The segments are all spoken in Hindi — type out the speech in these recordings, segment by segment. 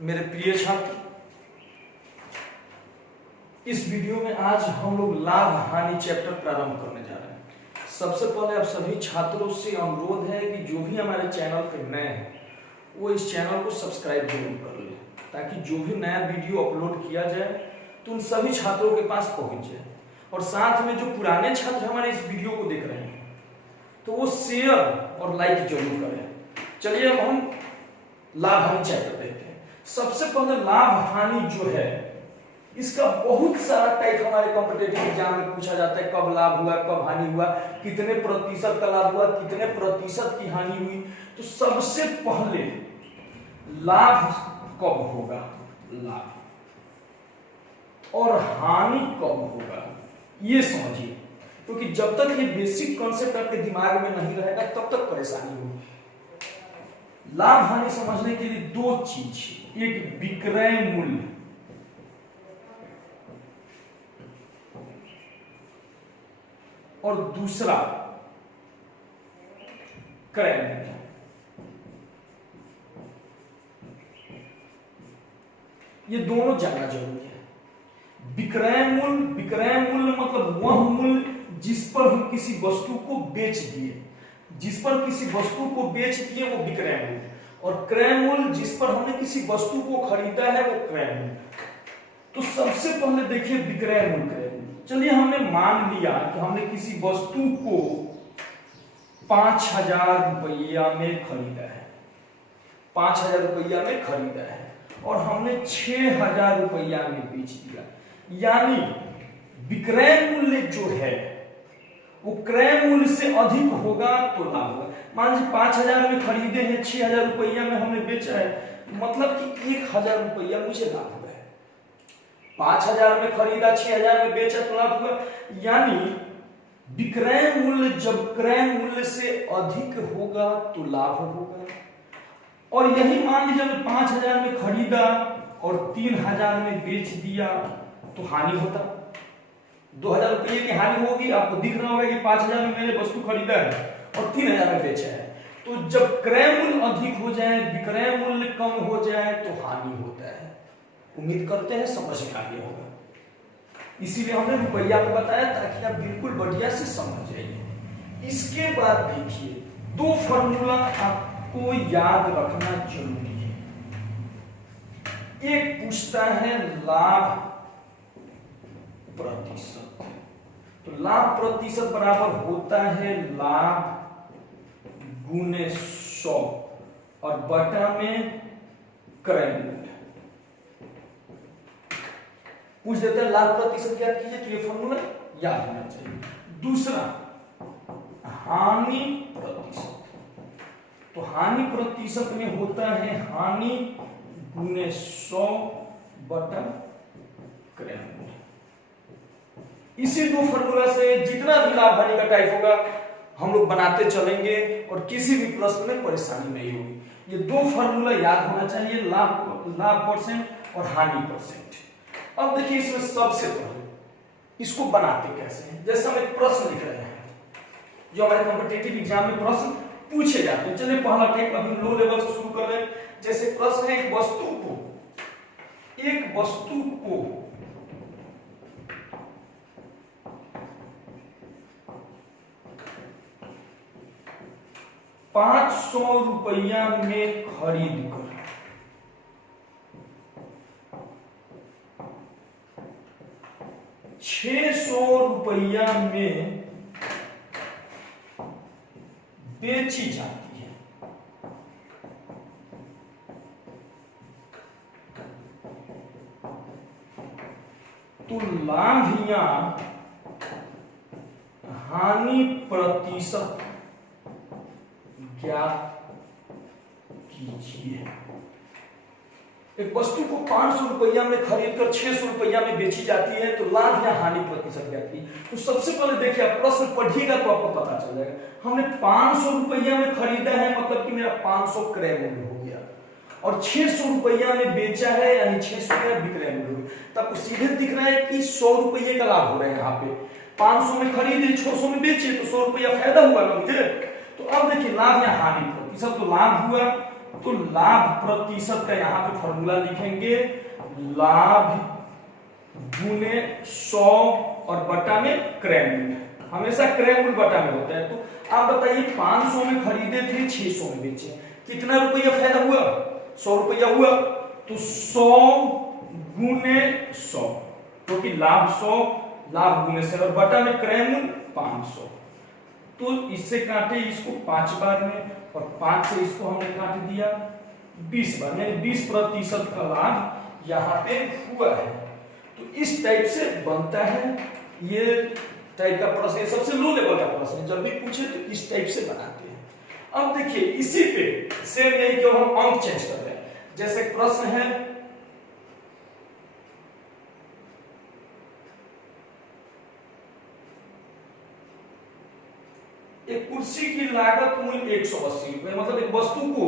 मेरे प्रिय छात्र, इस वीडियो में आज हम लोग लाभ हानि चैप्टर प्रारंभ करने जा रहे हैं। सबसे पहले आप सभी छात्रों से अनुरोध है कि जो भी हमारे चैनल पे नए हैं वो इस चैनल को सब्सक्राइब जरूर कर ले, ताकि जो भी नया वीडियो अपलोड किया जाए तो उन सभी छात्रों के पास पहुंच जाए। और साथ में जो पुराने छात्र हमारे इस वीडियो को देख रहे हैं तो वो शेयर और लाइक जरूर करें। चलिए अब हम लाभ हानि चैप्टर देखते हैं। सबसे पहले लाभ हानि जो है इसका बहुत सारा टाइप हमारे कॉम्पिटिटिव एग्जाम में पूछा जाता है। कब लाभ हुआ, कब हानि हुआ, कितने प्रतिशत का लाभ हुआ, कितने प्रतिशत की हानि हुई। तो सबसे पहले लाभ कब होगा, लाभ और हानि कब होगा ये समझिए, क्योंकि जब तक ये बेसिक कॉन्सेप्ट आपके दिमाग में नहीं रहेगा तब तक परेशानी होगी। लाभ हानि समझने के लिए दो चीज, एक विक्रय मूल्य और दूसरा क्रय मूल्य। ये दोनों जानना जरूरी है। विक्रय मूल्य मतलब वह मूल्य जिस पर हम किसी वस्तु को बेच दिए, जिस पर किसी वस्तु को बेच दिए वो विक्रय मूल्य, और क्रय मूल्य जिस पर हमने किसी वस्तु को खरीदा है वो क्रय मूल्य। तो सबसे पहले देखिए विक्रय मूल्य, क्रय मूल्य। चलिए हमने मान लिया कि हमने किसी वस्तु को 5,000 रुपया में खरीदा है, 5,000 रुपया में खरीदा है और हमने 6,000 रुपया में बेच दिया। यानी विक्रय मूल्य जो है वो क्रय मूल्य से अधिक होगा तो लाभ होगा। मान लीजिए 5,000 में खरीदे हैं, 6,000 रुपया में हमने बेचा है, मतलब कि 1,000 रुपया मुझे लाभ हुआ है। 5,000 में खरीदा, 6,000 में बेचा तो लाभ हुआ। यानी विक्रय मूल्य जब क्रय मूल्य से अधिक होगा तो लाभ होगा। और यही मान लीजिए हमने 5,000 में खरीदा और 3,000 में बेच दिया तो हानि होता। 2,000 रुपये की हानि होगी। आपको दिख रहा होगा कि 5,000 में मैंने वस्तु खरीदा है और 3,000 में बेचा है। तो जब क्रय मूल्य अधिक हो जाए, विक्रय मूल्य कम हो जाए तो हानि होता है। उम्मीद करते हैं समझ में आ गया होगा। इसीलिए हमने रुपया में बताया ताकि आप बिल्कुल बढ़िया से समझ जाइए। इसके बाद देखिए दो फॉर्मूला आपको याद रखना जरूरी है। एक पूछता है लाभ प्रतिशत, तो लाभ प्रतिशत बराबर होता है लाभ गुने 100 और बटा में क्रय मूल्य। पूछ देते हैं लाभ प्रतिशत क्या कीजिए, तो ये फॉर्मूला याद होना चाहिए। दूसरा हानि प्रतिशत, तो हानि प्रतिशत में होता है हानि गुने 100 बटा क्रय मूल्य। इसी दो फॉर्मूला से जितना भी लाभ हानि का टाइप होगा हम लोग बनाते चलेंगे और किसी भी प्रश्न में परेशानी नहीं होगी। ये दो फॉर्मूला याद होना चाहिए, लाभ परसेंट और हानि परसेंट। अब देखिए इसमें सबसे पहले इसको बनाते कैसे हैं। जैसे हम एक प्रश्न लिख रहे हैं जो हमारे कॉम्पिटिटिव एग्जाम में प्रश्न पूछे जाते हैं। चलिए पहला टाइप अभी लो लेवल से शुरू कर रहे हैं। जैसे प्रश्न है एक वस्तु को 500 रुपया में खरीद कर 600 रुपया में बेची जाती है। तो लाभ या हानि प्रतिशत ज्ञात कीजिए। एक वस्तु को 500 रुपया में खरीदकर 600 रुपया में बेची जाती है तो लाभ या हानि प्रतिशत ज्ञात कीजिए। तो सबसे पहले देखिए आप प्रश्न पढ़िएगा तो आपको पता चल जाएगा। हमने 500 रुपया में खरीदा है मतलब कि मेरा 500 क्रय मूल्य हो गया, और 600 रुपया में बेचा है यानी 600 का विक्रय मूल्य हो गया। तो आपको सीधे दिख रहा है कि 100 रुपये का लाभ हो रहा है। यहाँ पे 500 में खरीदे 600 में बेचे तो 100 रुपया फायदा हुआ ना मुझे। तो अब देखिए लाभ या हानि प्रतिशत, तो लाभ हुआ तो लाभ प्रतिशत का यहाँ पे फॉर्मूला लिखेंगे, लाभ गुने 100 और बटा में क्रय मूल्य, हमेशा क्रय मूल्य बटा में होता है। तो आप बताइए 500 में खरीदे थे, 600 में बेचे, कितना रुपया फायदा हुआ? 100 रुपया हुआ। तो 100 गुने 100, क्योंकि लाभ 100, लाभ गुने 100 और बटा में क्रय मूल्य 500। तो इससे काटे इसको 5 बार में और 5 से इसको हमने काट दिया 20 बार, यानी 20% का लाभ यहाँ पे हुआ है। तो इस टाइप से बनता है ये टाइप का प्रश्न, सबसे लो लेवल का प्रश्न, जब भी पूछे तो इस टाइप से बनाते हैं। अब देखिए इसी पे सेम यही जो हम अंक चेंज कर रहे हैं, जैसे प्रश्न है एक कुर्सी की लागत मूल्य 180 रुपए, मतलब एक वस्तु को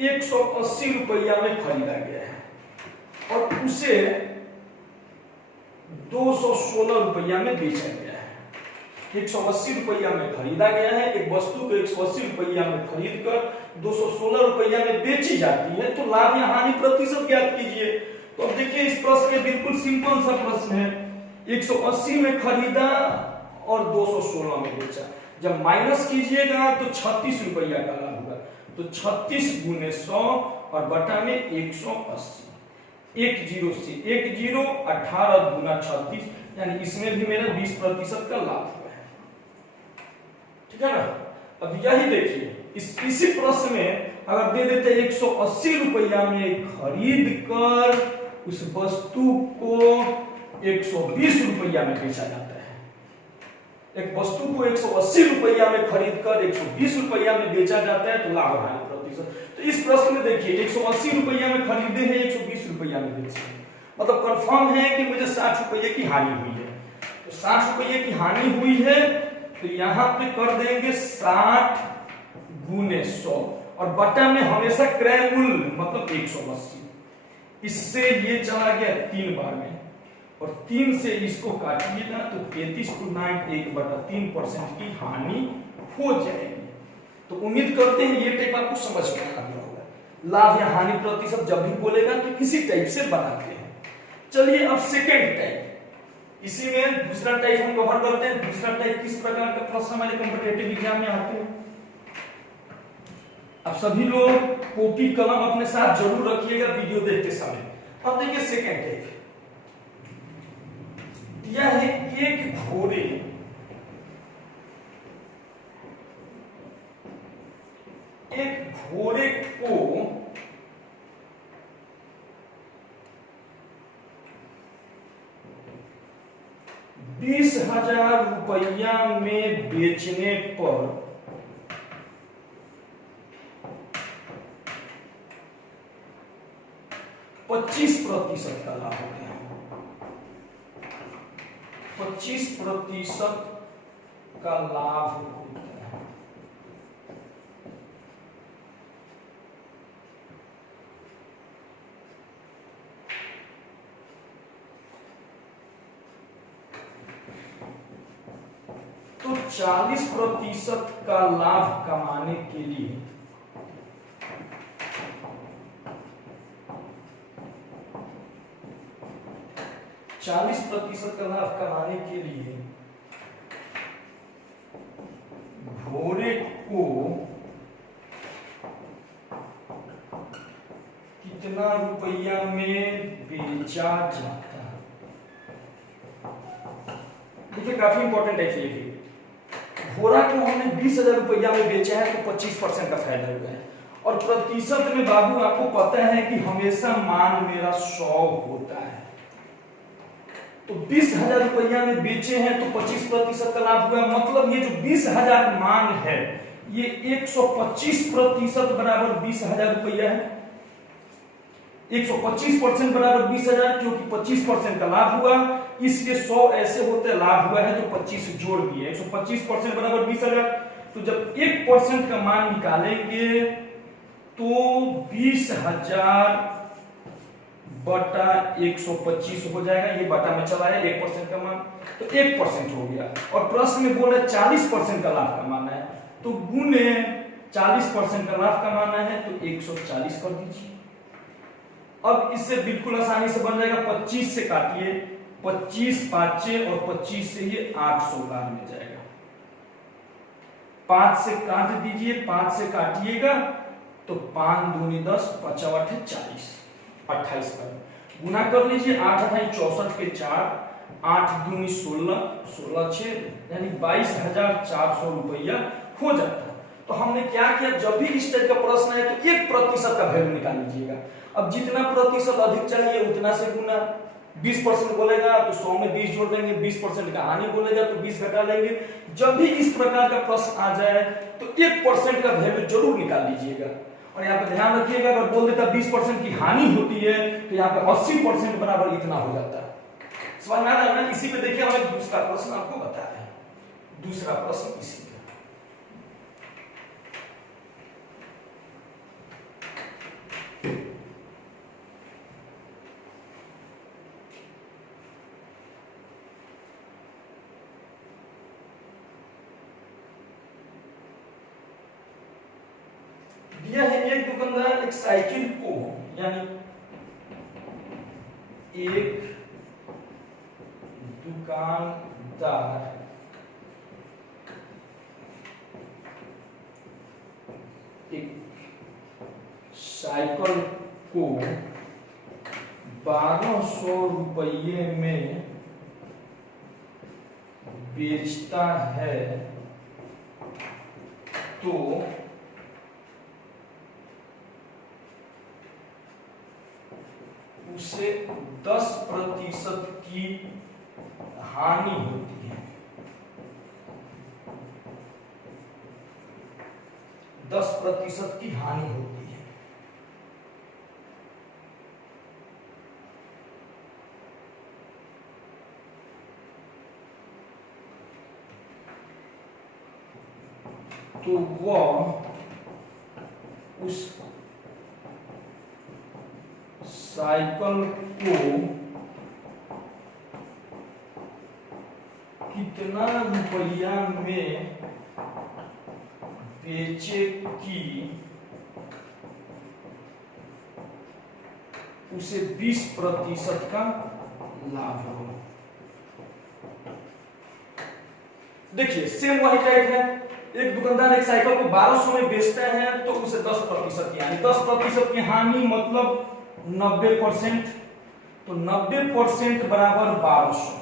180 रुपया में खरीदा गया है और उसे 216 रुपया में बेचा गया है। 180 रुपया में खरीदा गया है, एक वस्तु को 180 रुपया में खरीद कर 216 रुपया में बेची जाती है, तो लाभ या हानि प्रतिशत ज्ञात कीजिए। तो अब देखिए इस प्रश्न में बिल्कुल सिंपल सा प्रश्न है, 180 में खरीदा और 216 में बेचा, जब माइनस कीजिएगा तो 36 रुपया का लाभ होगा। तो 36 गुने 100 और बटा में 180, 10 से 10 18 गुना 36, यानी इसमें भी मेरा 20% का लाभ हुआ है। ठीक है ना। अब यही देखिए इसी प्रश्न में अगर दे देते 180 रुपया में खरीद कर उस वस्तु को 120 रुपया में बेचा जाता है, एक वस्तु को 180 रुपया में खरीद कर 120 रुपया में बेचा जाता है, तो लाभ हानि प्रतिशत। तो इस प्रश्न में देखिए 180 रुपया में खरीदे हैं, 120 रुपया में बेचे, मतलब कंफर्म है कि मुझे 60 रुपये की हानि हुई है। तो 60 रुपये की हानि हुई है, तो यहां पे कर देंगे 60 गुने 100 और बटा में हमेशा क्रय मूल्य मतलब 180। इससे ये चला गया 3 बार में और 3 से इसको काटिएगा तो 33 टू 9 1/3% की हानि हो जाएगी। तो उम्मीद करते हैं ये टाइप आपको समझ में आ गया होगा। लाभ या हानि प्रतिशत जब भी बोलेगा तो इसी टाइप से बनाते हैं। चलिए अब सेकेंड टाइप, इसी में दूसरा टाइप हम कवर करते हैं। दूसरा टाइप किस प्रकार का प्रश्न हमारे कॉम्पिटिटिव एग्जाम में आते हैं। अब सभी लोग कॉपी कलम अपने साथ जरूर रखिएगा वीडियो देखते समय। अब देखिए सेकेंड टाइप दिया है, एक घोड़े को 20,000 रुपया में बेचने पर 25% का लाभ होता है। 25% का लाभ होता है। तो 40% का लाभ कमाने के लिए 40% का लाभ कमाने के लिए घोड़े को कितना रुपया में बेचा जाता है। देखिए काफी इंपॉर्टेंट है ये। घोड़ा को हमने 20,000 रुपया में बेचा है तो 25% का फायदा हुआ है और प्रतिशत में बाबू आपको पता है कि हमेशा मान मेरा 100 होता है। तो 20,000 रुपया में बेचे हैं तो 25% का लाभ हुआ, मतलब ये जो 20,000 मान है ये 125% बराबर 20,000 रुपया है। 125% बराबर 20,000, क्योंकि 25% का लाभ हुआ इसलिए 100 ऐसे होते लाभ हुआ है तो 25 जोड़ दिए। 125% बराबर 20,000। तो जब 1% का मान निकालेंगे तो 20,000 बटा 125 हो जाएगा। ये बटा में चला है 1% का मान, तो 1% हो गया। और प्रश्न में बोल रहे 40% का लाभ कमाना है तो गुने 40% का लाभ कमाना है तो 140 कर दीजिए। अब इससे बिल्कुल आसानी से बन जाएगा, 25 से काटिए, 25 पांचे और 25 से ये 800 बार में जाएगा। 5 से काट दीजिए, 5 से काटिएगा तो 5 दूनी 10, 5 8 40, 28 पर गुना कर लीजिए। 8 8 64 के 4, 8 दूनी 16, 16 6 यानी 22,400 रुपया हो जाता है। तो हमने क्या किया, जब भी इस टाइप का प्रश्न है तो 1% का वैल्यू निकाल लीजिएगा। अब जितना प्रतिशत अधिक चाहिए उतना से गुना, 20% बोलेगा तो 100 में 20 जोड़ देंगे, 20% का हानि बोलेगा तो 20 घटा लेंगे। जब भी इस प्रकार का प्रश्न आ जाए तो 1% का वैल्यू जरूर निकाल लीजिएगा। और यहाँ पे ध्यान रखिएगा, अगर बोल देता 20% की हानि होती है तो यहाँ पे 80% बराबर इतना हो जाता है। समझ में आ रहा है ना? इसी पे देखिए हमें दूसरा प्रश्न आपको बताया है। दूसरा प्रश्न इसी पे दिया है। एक दुकानदार एक साइकिल को, यानी एक दुकानदार एक साइकिल को 1200 रुपये में बेचता है तो उसे 10% की हानि होती है। 10% की हानि होती है। तो वह उस साइकिल को कितना रुपया में बेचे कि उसे 20% का लाभ हो। देखिए सेम वही टाइप है। एक दुकानदार एक साइकिल को 1200 में बेचता है तो उसे 10% यानी 10% की हानि मतलब 90%, तो 90% बराबर 1200।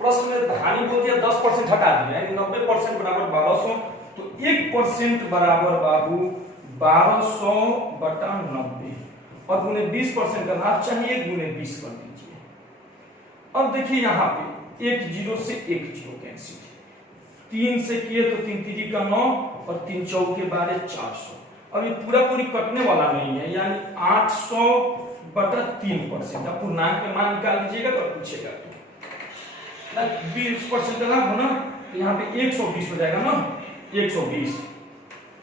प्रश्न में हानि बोलती है 10% हटा दिया, यानी 90% बराबर 1200, तो 1% बराबर बाबू 1200 बटा 90 और गुने 20% का लाभ चाहिए, गुने 20 कर दीजिए। अब देखिए यहाँ पे 1 0 से 1 0 कैंसिल, 3 से किए तो 3 3 का 9 और 3 4 के 12 400। अब ये पूरा पूरी कटने वाला नहीं है, यानी 800 बटा 3%। अब पूर्णांक के मान निकाल लीजिएगा तो पूछेगा तो 20% का लाभ हो ना, तो यहाँ पे 120 हो जाएगा ना, 120।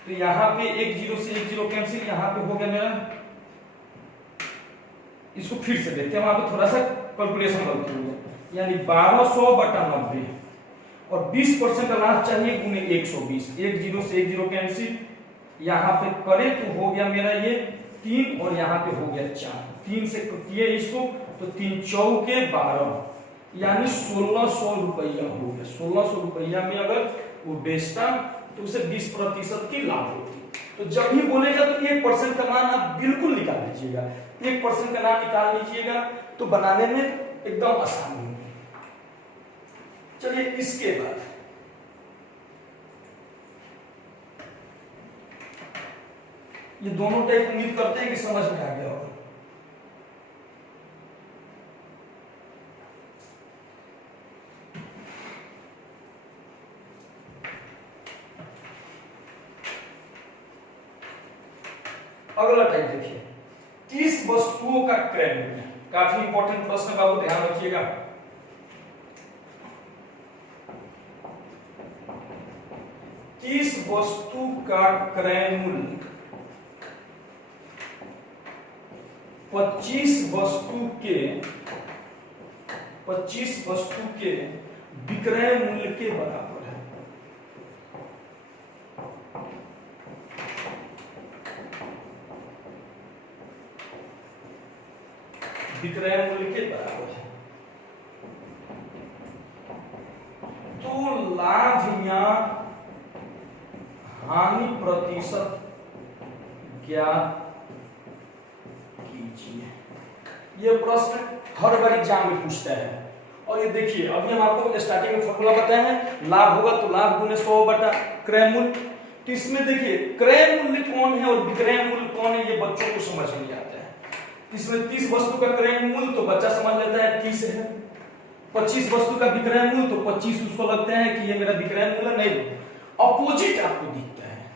तो यहाँ पे 1 0 से 1 0 कैंसिल, यहाँ पे हो गया मेरा। इसको फिर से देखते हैं, वहां पे थोड़ा सा कैलकुलेशन गलती हो गया, यानी 1200 बटा 90 और 20% का लाभ चाहिए गुने 120। 1 0 से 1 0 कैंसिल, यहाँ पे करें तो हो गया मेरा ये 3 और यहाँ पे हो गया 4। 3 से किए इसको तो 3 4 के 12 यानी 1600 रुपया हो गया। 1600 रुपया में अगर वो बेचता तो उसे 20% की लाभ होती। तो जब भी बोलेगा तो 1% का मान आप बिल्कुल निकाल लीजिएगा। 1% का मान निकाल लीजिएगा तो बनाने में एकदम आसानी होगी। चलिए इसके बाद ये दोनों टाइप उम्मीद करते हैं कि समझ में आ गया होगा। अगला टाइप देखिए, 30 वस्तुओं का क्रय मूल्य। काफी इंपॉर्टेंट प्रश्न बाबू, ध्यान रखिएगा। 30 वस्तु का क्रय मूल्य 25 वस्तु के विक्रय मूल्य के बराबर है। विक्रय मूल्य के बराबर है। तो लाभ या हानि प्रतिशत ज्ञात कीजिए। ये प्रश्न हर बार एग्जाम में पूछता है। और ये देखिए, अभी हम आपको स्टार्टिंग में फॉर्मूला बताए हैं, लाभ होगा तो लाभ गुने 100 बटा क्रय मूल्य। तो इसमें देखिए क्रय मूल्य कौन है और विक्रय मूल्य कौन है, ये बच्चों को समझ नहीं आता है। इसमें 30 वस्तु का क्रय मूल्य तो बच्चा समझ लेता है 30 है, 25 वस्तु का विक्रय मूल्य तो 25 उसको लगता है कि ये मेरा विक्रय मूल्य नहीं, अपोजिट आपको दिखता है।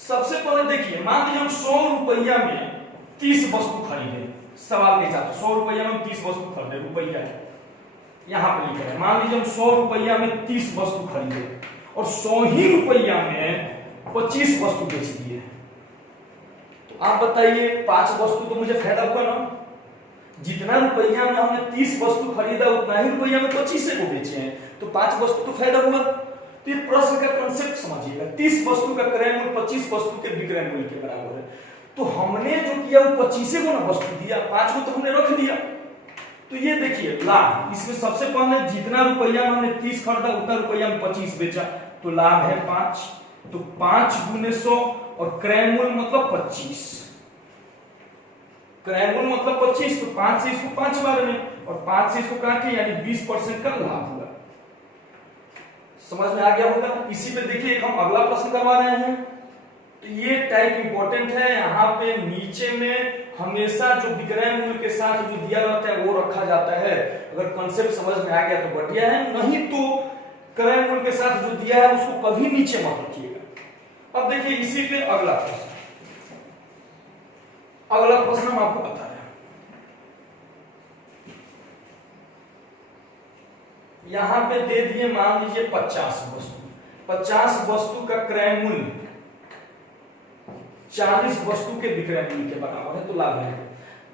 सबसे पहले देखिए, मान लीजिए हम 100 रुपया में 30 वस्तु खरीदे, सवाल के हिसाब से 100 रुपया में 30 वस्तु खरीदे, रुपया यहाँ पे लिखा है। मान लीजिए हम 100 रुपया में 30 वस्तु खरीदे और 100 ही रुपया में 25 वस्तु बेच दिए, तो आप बताइए 5 वस्तु तो मुझे फायदा हुआ ना। जितना रुपया में हमने 30 वस्तु खरीदा उतना ही रुपया में 25 को बेचे हैं, तो 5 वस्तु तो फायदा हुआ। तो ये प्रश्न का कांसेप्ट समझिएगा, 30 वस्तु का क्रय मूल्य 25 वस्तु के विक्रय मूल्य के बराबर है। तो हमने जो किया वो 25 को ना वस्तु दिया, 5 को तो हमने रख दिया। तो ये देखिए लाभ, इसमें सबसे पहले जितना रुपया में हमने 30 खरीदा उतना रुपया में 25 बेचा, तो लाभ है 5। तो 5 गुने 100 और क्रय मूल्य मतलब 25, क्रय मूल्य मतलब 25, तो 5 से इसको 5 बार में और 5 से इसको काटे यानी 20% का लाभ हुआ। समझ में आ गया होगा। इसी पे देखिए हम अगला प्रश्न करवा रहे हैं। तो ये टाइप इंपॉर्टेंट है, यहाँ पे नीचे में हमेशा जो विक्रय मूल्य के साथ जो दिया रहता है वो रखा जाता है। अगर कॉन्सेप्ट समझ में आ गया तो बढ़िया है, नहीं तो क्रय मूल्य के साथ जो दिया है उसको कभी नीचे मत रखिएगा। अब देखिए इसी पे अगला प्रश्न, अगला प्रश्न हम आपको बता रहे हैं। यहां पे दे दिए मान लीजिए 50 वस्तु, 50 वस्तु का क्रय मूल्य 40 वस्तु के विक्रय मूल्य के बराबर है, तो लाभ है।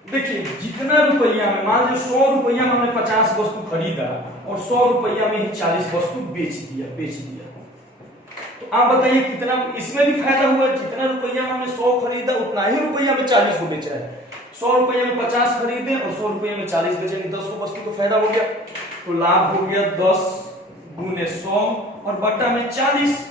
देखिए जितना रुपया में, मान लीजिए 100 रुपया में हमने 50 वस्तु खरीदा और 100 रुपया में ही 40 वस्तु बेच दिया। तो आप बताइए कितना इसमें भी फायदा हुआ। जितना रुपया में हमने 100 खरीदा उतना ही रुपया में 40 को बेचा है। 100 रुपया में 50 खरीदे और 100 रुपया में 40 बेचे, 10 वस्तु को फायदा हो गया। तो लाभ हो गया 10 गुने 100 और बटा में 40,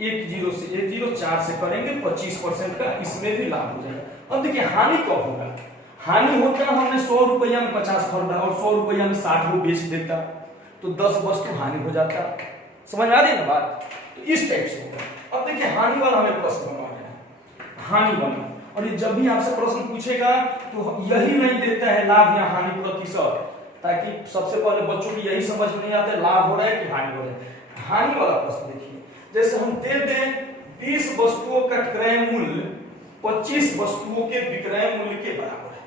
10 से 10 4 से करेंगे 25% का, इसमें भी लाभ हो जाएगा। अब देखिए हानि कब होगा। हानि होता है हमने 100 रुपया में 50 खरीदा और 100 रुपया में 60 को बेच देता, तो 10 वस्तु हानि हो जाता। समझ आ रही है ना बात। तो इस टाइप से होगा। अब देखिए हानि वाला हमें प्रश्न बनवाना है, हानि वाला। और ये जब भी आपसे प्रश्न पूछेगा तो यही नहीं देता है लाभ या हानि प्रतिशत, ताकि सबसे पहले बच्चों की यही समझ में नहीं आता है लाभ हो रहा है कि हानि हो रहा है। हानि वाला प्रश्न देखिए, जैसे हम दे दें 20 वस्तुओं का क्रय मूल्य 25 वस्तुओं के विक्रय मूल्य के बराबर है।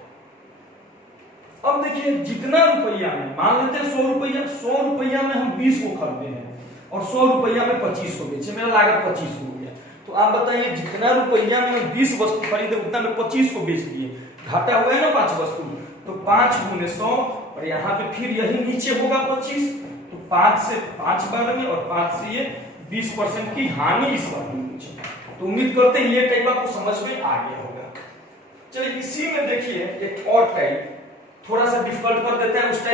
अब देखिए जितना रुपया में, मान लेते हैं 100 रुपया में हम 20 को खरीदे हैं और 100 रुपया में 25 को बेचे, मेरा लागत 25 हो गया। तो आप बताइए जितना रुपया में हम 20 वस्तु खरीदे उतना में 25 को बेच दिए, घाटा हुआ है ना 5 वस्तु, तो 5 गुने 100 और यहाँ पे फिर यही नीचे होगा 25, तो 5 से 5 बार में और 5 से ये 20% की हानि इस बार नीचे। तो उम्मीद करते हैं ये टाइप आपको समझ में आ गया होगा। चलिए इसी में देखिए एक और टाइप थोड़ा सा डिफिकल्ट कर देते हैं, उस टाइप